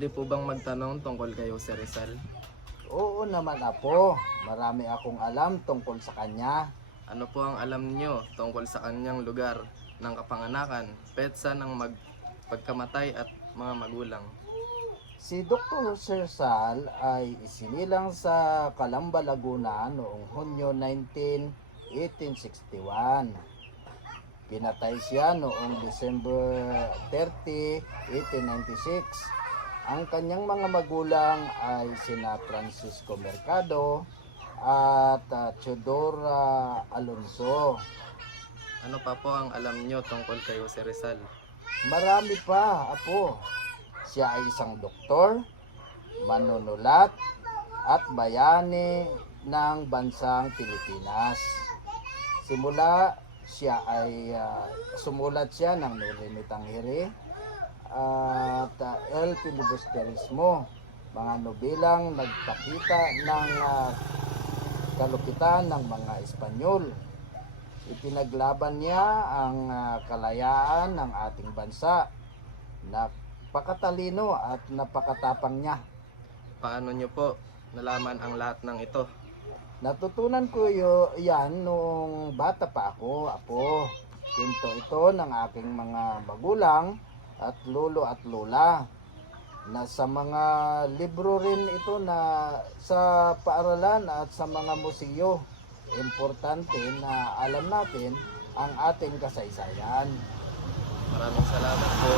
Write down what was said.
Pwede po bang magtanong tungkol kay Jose Rizal? Oo naman apo, marami akong alam tungkol sa kanya. Ano po ang alam nyo tungkol sa kanyang lugar ng kapanganakan, petsa ng pagkamatay at mga magulang? Si Dr. Rizal ay isinilang sa Calamba, Laguna noong Hunyo 19, 1861. Pinatay siya noong December 30, 1896. Ang kanyang mga magulang ay sina Francisco Mercado at Teodora Alonso. Ano pa po ang alam nyo tungkol kay Jose Rizal? Marami pa, apo. Siya ay isang doktor, manunulat, at bayani ng bansang Pilipinas. Sumulat siya ng Nurimi Tanghiri at El Filibusterismo, mga nobelang nagpakita ng kalupitan ng mga Espanyol. Ipinaglaban niya ang kalayaan ng ating bansa. Napakatalino at napakatapang niya. Paano nyo po nalaman ang lahat ng ito? Natutunan ko yan noong bata pa ako, apo. Kwento ito ng aking mga magulang at lolo at lola. Nasa mga libro rin ito na sa paaralan at sa mga museo. Importante na alam natin ang ating kasaysayan. Maraming salamat po.